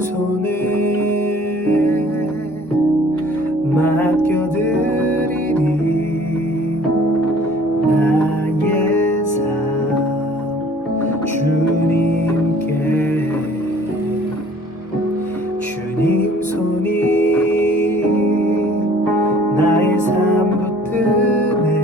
손에 맡겨드리리 나의 삶 주님께 주님 손이 나의 삶 붙드네.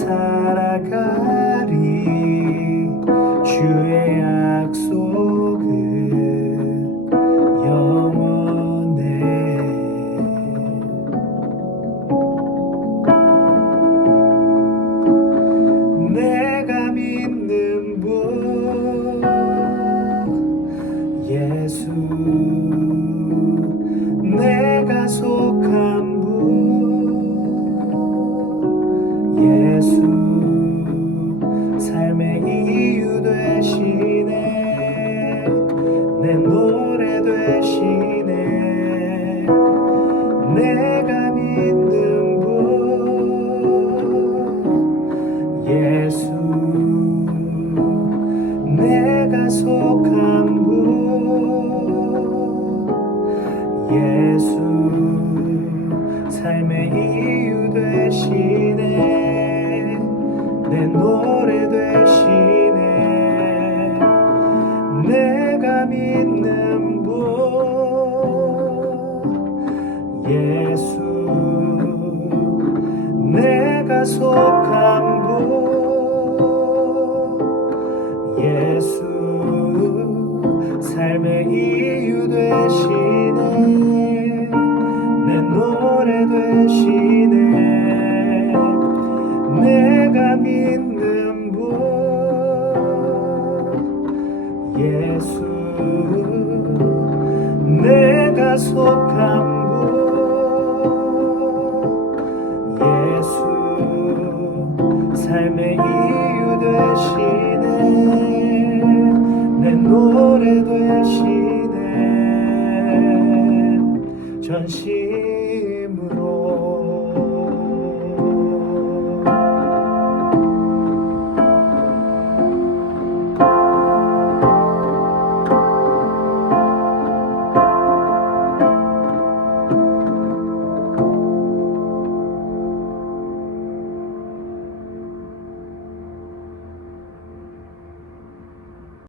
살아가리 주의 약속은 영원해. 내가 믿는 분 예수 내가 믿는 분 예수. 내가 속한 분 예수. 삶의 이유 되시네. 내 노래 되시네. 내가 믿 내가 속한 분 예수 삶의 이유 되시네. 내 노래 되시네. 내가 믿는 분 예수 내가 속한 이유 되시네. 내 노래 되시네. 전심